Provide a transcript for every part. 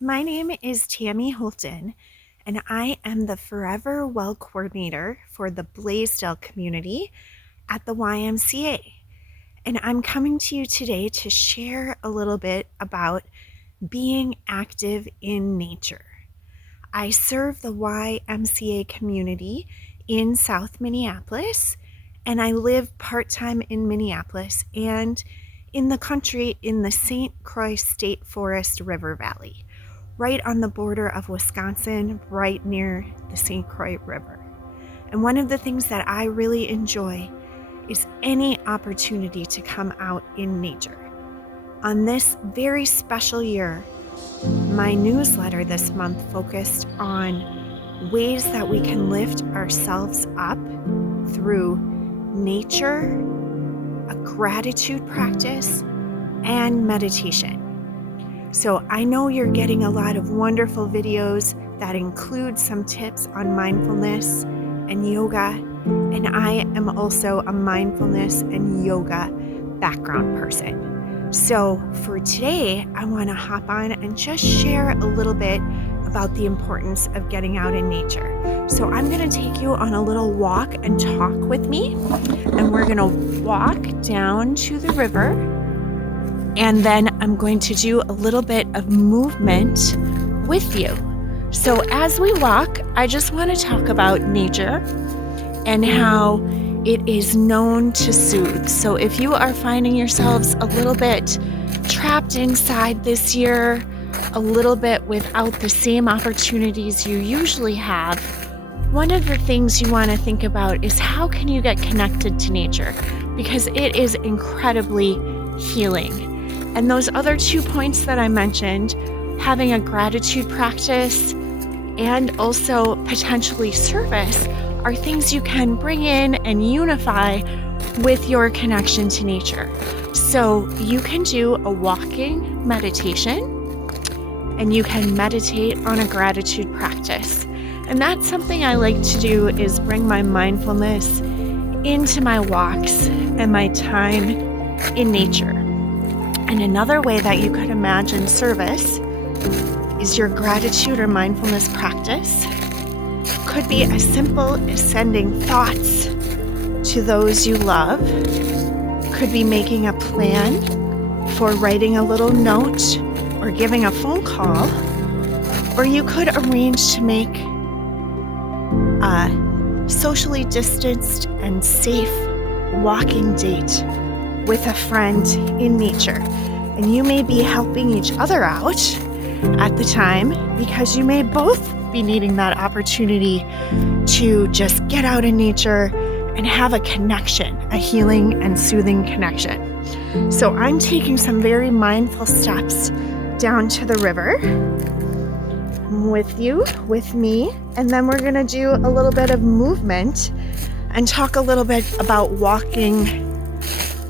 My name is Tammy Holton, and I am the Forever Well Coordinator for the Blaisdell community at the YMCA. And I'm coming to you today to share a little bit about being active in nature. I serve the YMCA community in South Minneapolis, and I live part-time in Minneapolis and in the country in the St. Croix State Forest River Valley, right on the border of Wisconsin, right near the St. Croix River. And one of the things that I really enjoy is any opportunity to come out in nature. On this very special year, my newsletter this month focused on ways that we can lift ourselves up through nature, a gratitude practice, and meditation. So I know you're getting a lot of wonderful videos that include some tips on mindfulness and yoga, and I am also a mindfulness and yoga background person. So for today, I want to hop on and just share a little bit about the importance of getting out in nature. So I'm going to take you on a little walk and talk with me, and we're going to walk down to the river, and then I'm going to do a little bit of movement with you. So as we walk, I just want to talk about nature and how it is known to soothe. So if you are finding yourselves a little bit trapped inside this year, a little bit without the same opportunities you usually have, one of the things you want to think about is how can you get connected to nature? Because it is incredibly healing. And those other 2 points that I mentioned, having a gratitude practice and also potentially service, are things you can bring in and unify with your connection to nature. So you can do a walking meditation, and you can meditate on a gratitude practice. And that's something I like to do, is bring my mindfulness into my walks and my time in nature. And another way that you could imagine service is your gratitude or mindfulness practice could be as simple as sending thoughts to those you love, could be making a plan for writing a little note or giving a phone call, or you could arrange to make a socially distanced and safe walking date with a friend in nature. And you may be helping each other out at the time, because you may both be needing that opportunity to just get out in nature and have a connection, a healing and soothing connection. So I'm taking some very mindful steps down to the river with you, with me, and then we're going to do a little bit of movement and talk a little bit about walking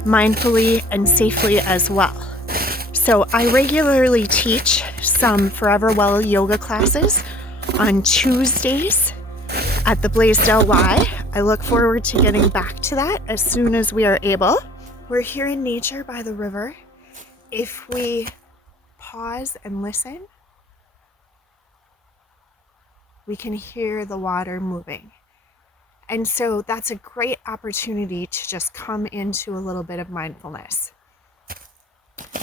mindfully and safely as well. So I regularly teach some Forever Well yoga classes on Tuesdays at the Blaisdell Y. I look forward to getting back to that as soon as we are able. We're here in nature by the river. If we pause and listen, we can hear the water moving. And so that's a great opportunity to just come into a little bit of mindfulness.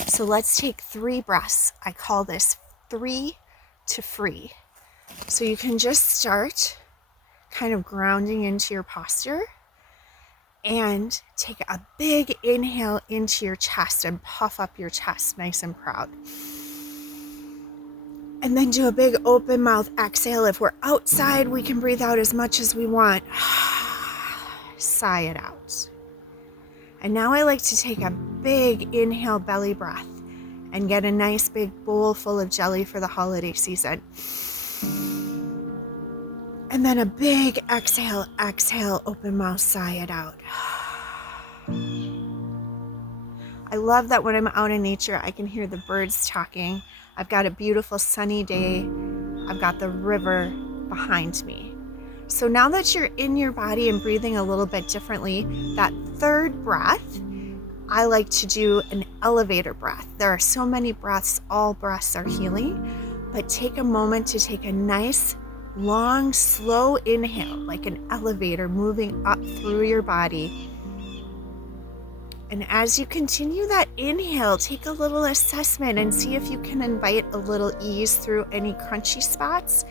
So let's take 3 breaths. I call this 3 to free. So you can just start kind of grounding into your posture and take a big inhale into your chest and puff up your chest nice and proud. And then do a big open mouth exhale. If we're outside, we can breathe out as much as we want. Sigh it out. And now I like to take a big inhale belly breath and get a nice big bowl full of jelly for the holiday season. And then a big exhale, open mouth, sigh it out. I love that when I'm out in nature, I can hear the birds talking. I've got a beautiful sunny day. I've got the river behind me. So now that you're in your body and breathing a little bit differently, that 3rd breath, I like to do an elevator breath. There are so many breaths, all breaths are healing, but take a moment to take a nice, long, slow inhale, like an elevator moving up through your body. And as you continue that inhale, take a little assessment and see if you can invite a little ease through any crunchy spots.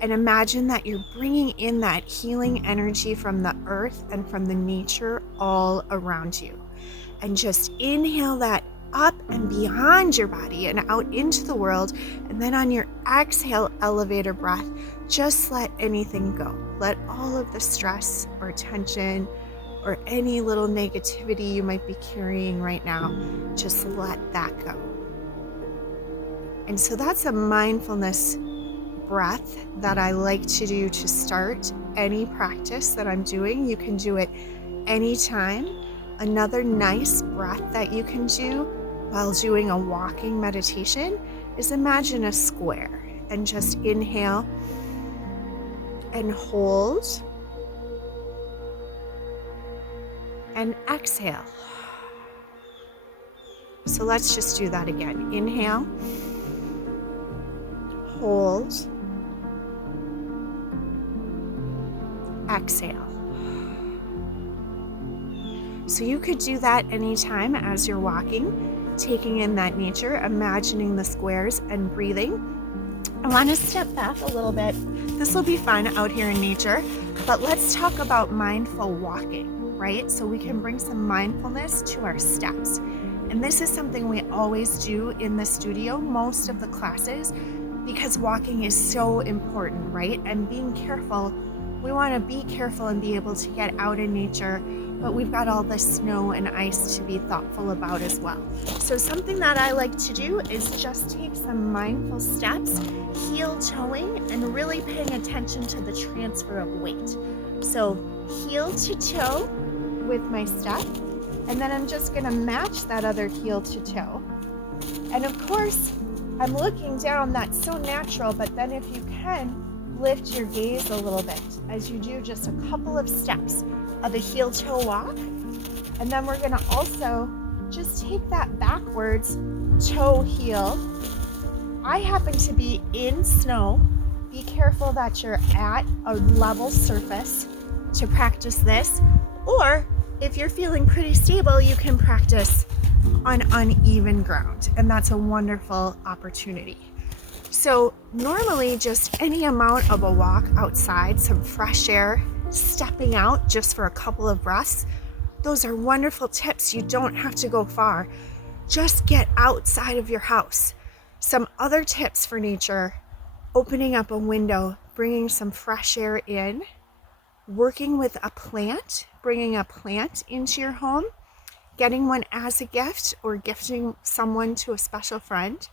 And imagine that you're bringing in that healing energy from the earth and from the nature all around you. And just inhale that up and beyond your body and out into the world. And then on your exhale, elevator breath, just let anything go. Let all of the stress or tension or any little negativity you might be carrying right now, just let that go. And so that's a mindfulness breath that I like to do to start any practice that I'm doing. You can do it anytime. Another nice breath that you can do while doing a walking meditation is imagine a square and just inhale and hold and exhale. So let's just do that again. Inhale, hold, exhale. So you could do that anytime as you're walking, taking in that nature, imagining the squares and breathing. I want to step back a little bit. This will be fun out here in nature, but let's talk about mindful walking, right? So we can bring some mindfulness to our steps. And this is something we always do in the studio, most of the classes, because walking is so important, right? And being careful, we want to be careful and be able to get out in nature, but we've got all the snow and ice to be thoughtful about as well. So something that I like to do is just take some mindful steps, heel toeing, and really paying attention to the transfer of weight. So heel to toe with my step, and then I'm just gonna match that other heel to toe. And of course, I'm looking down, that's so natural, but then if you can, lift your gaze a little bit as you do just a couple of steps of a heel toe walk. And then we're gonna also just take that backwards toe heel. I happen to be in snow. Be careful that you're at a level surface to practice this. Or if you're feeling pretty stable, you can practice on uneven ground. And that's a wonderful opportunity. So normally just any amount of a walk outside, some fresh air, stepping out just for a couple of breaths, those are wonderful tips. You don't have to go far. Just get outside of your house. Some other tips for nature: opening up a window, bringing some fresh air in, working with a plant, bringing a plant into your home, getting one as a gift or gifting someone to a special friend.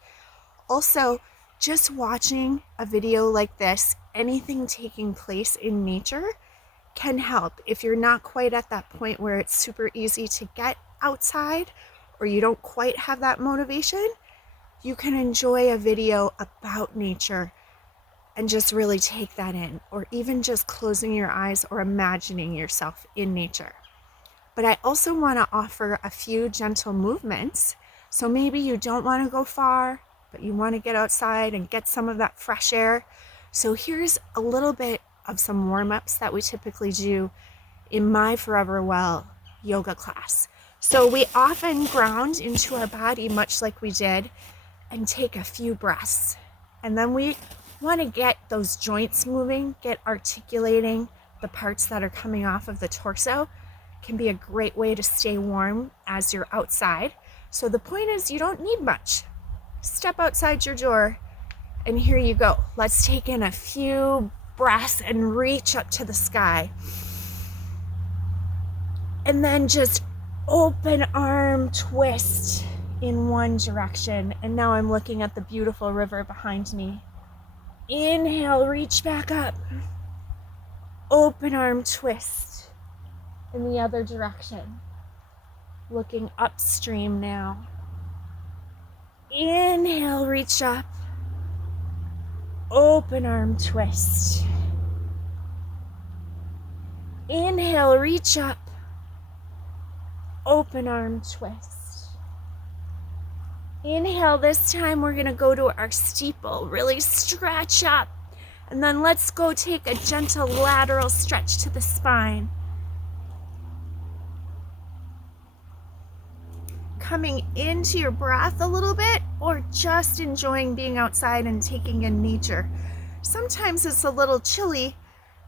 Also, just watching a video like this, anything taking place in nature can help. If you're not quite at that point where it's super easy to get outside or you don't quite have that motivation, you can enjoy a video about nature and just really take that in, or even just closing your eyes or imagining yourself in nature. But I also want to offer a few gentle movements. So maybe you don't want to go far, but you want to get outside and get some of that fresh air. So here's a little bit of some warm-ups that we typically do in my Forever Well yoga class. So we often ground into our body much like we did and take a few breaths. And then we want to get those joints moving, get articulating the parts that are coming off of the torso. Can be a great way to stay warm as you're outside. So the point is, you don't need much. Step outside your door and here you go. Let's take in a few breaths and reach up to the sky. And then just open arm twist in one direction. And now I'm looking at the beautiful river behind me. Inhale, reach back up. Open arm twist in the other direction. Looking upstream now. Inhale, reach up. Open arm twist. Inhale, reach up. Open arm twist. Inhale, this time we're gonna go to our steeple. Really stretch up. And then let's go take a gentle lateral stretch to the spine. Coming into your breath a little bit, or just enjoying being outside and taking in nature. Sometimes it's a little chilly,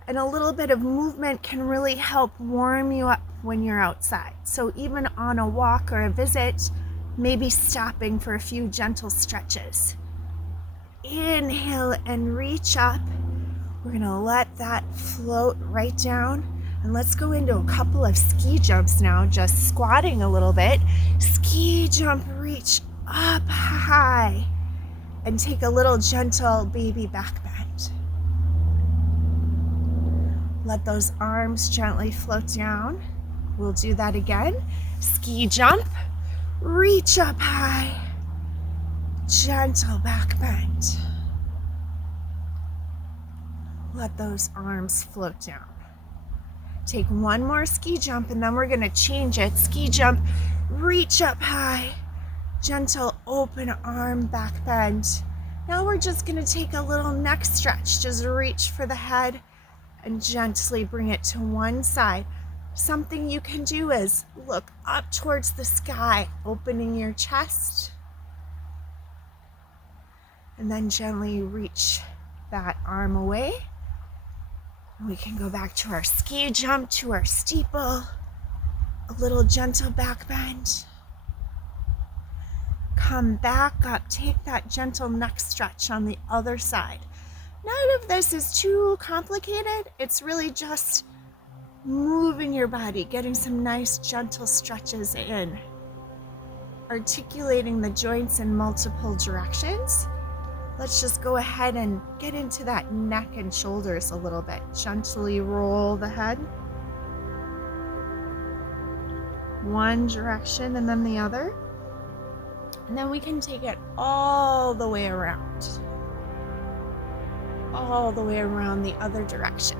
and a little bit of movement can really help warm you up when you're outside. So even on a walk or a visit, maybe stopping for a few gentle stretches. Inhale and reach up. We're gonna let that float right down. And let's go into a couple of ski jumps now, just squatting a little bit. Ski jump, reach up high. And take a little gentle baby back bend. Let those arms gently float down. We'll do that again. Ski jump, reach up high. Gentle back bend. Let those arms float down. Take one more ski jump and then we're gonna change it. Ski jump, reach up high. Gentle open arm back bend. Now we're just gonna take a little neck stretch. Just reach for the head and gently bring it to one side. Something you can do is look up towards the sky, opening your chest. And then gently reach that arm away. We can go back to our ski jump, to our steeple. A little gentle back bend. Come back up, take that gentle neck stretch on the other side. None of this is too complicated. It's really just moving your body, getting some nice gentle stretches in. Articulating the joints in multiple directions. Let's just go ahead and get into that neck and shoulders a little bit. Gently roll the head. One direction and then the other. And then we can take it all the way around. All the way around the other direction.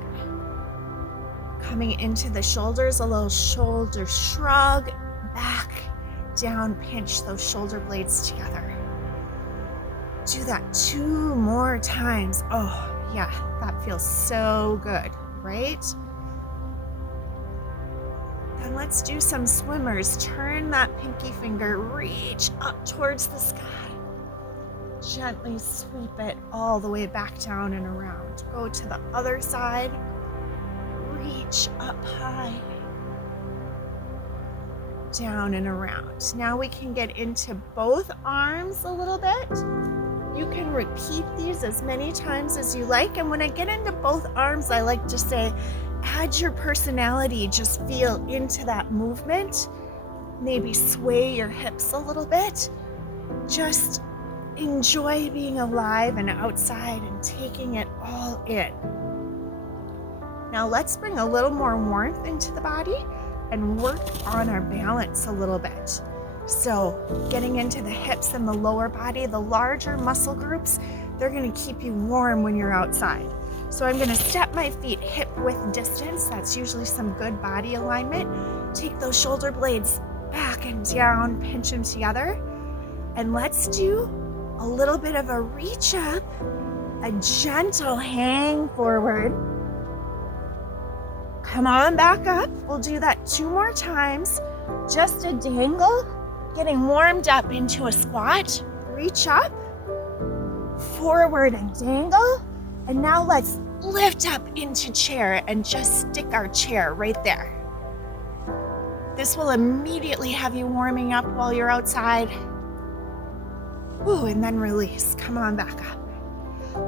Coming into the shoulders, a little shoulder shrug, back, down, pinch those shoulder blades together. Do that 2 more times. Oh, yeah, that feels so good, right? Then let's do some swimmers. Turn that pinky finger, reach up towards the sky. Gently sweep it all the way back down and around. Go to the other side. Reach up high. Down and around. Now we can get into both arms a little bit. You can repeat these as many times as you like. And when I get into both arms, I like to say, add your personality, just feel into that movement. Maybe sway your hips a little bit. Just enjoy being alive and outside and taking it all in. Now let's bring a little more warmth into the body and work on our balance a little bit. So getting into the hips and the lower body, the larger muscle groups, they're gonna keep you warm when you're outside. So I'm gonna step my feet hip width distance. That's usually some good body alignment. Take those shoulder blades back and down, pinch them together. And let's do a little bit of a reach up, a gentle hang forward. Come on back up. We'll do that 2 more times. Just a dangle, getting warmed up into a squat. Reach up, forward and dangle. And now let's lift up into chair and just stick our chair right there. This will immediately have you warming up while you're outside. Ooh, and then release. Come on back up.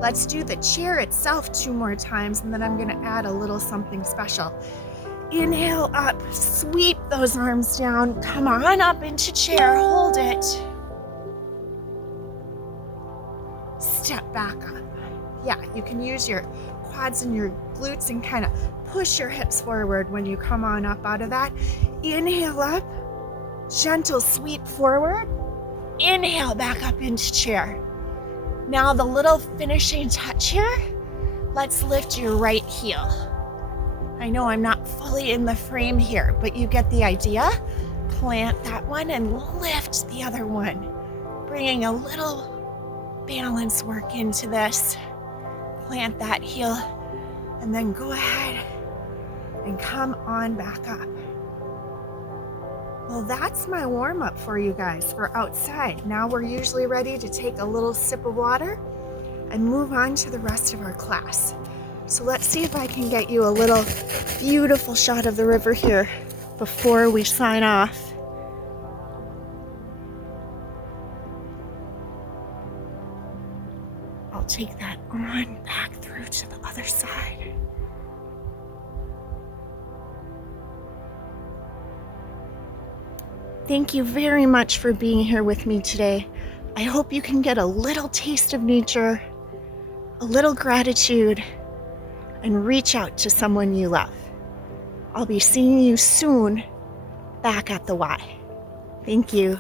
Let's do the chair itself 2 more times, and then I'm gonna add a little something special. Inhale up, sweep those arms down. Come on up into chair, hold it. Step back up. Yeah, you can use your quads and your glutes and kind of push your hips forward when you come on up out of that. Inhale up, gentle sweep forward. Inhale back up into chair. Now the little finishing touch here, let's lift your right heel. I know I'm not fully in the frame here, but you get the idea. Plant that one and lift the other one. bringing a little balance work into this. Plant that heel, and then go ahead and come on back up. Well, that's my warm-up for you guys for outside. Now we're usually ready to take a little sip of water and move on to the rest of our class. So let's see if I can get you a little beautiful shot of the river here before we sign off. I'll take that on back through to the other side. Thank you very much for being here with me today. I hope you can get a little taste of nature, a little gratitude, and reach out to someone you love. I'll be seeing you soon back at the Y. Thank you.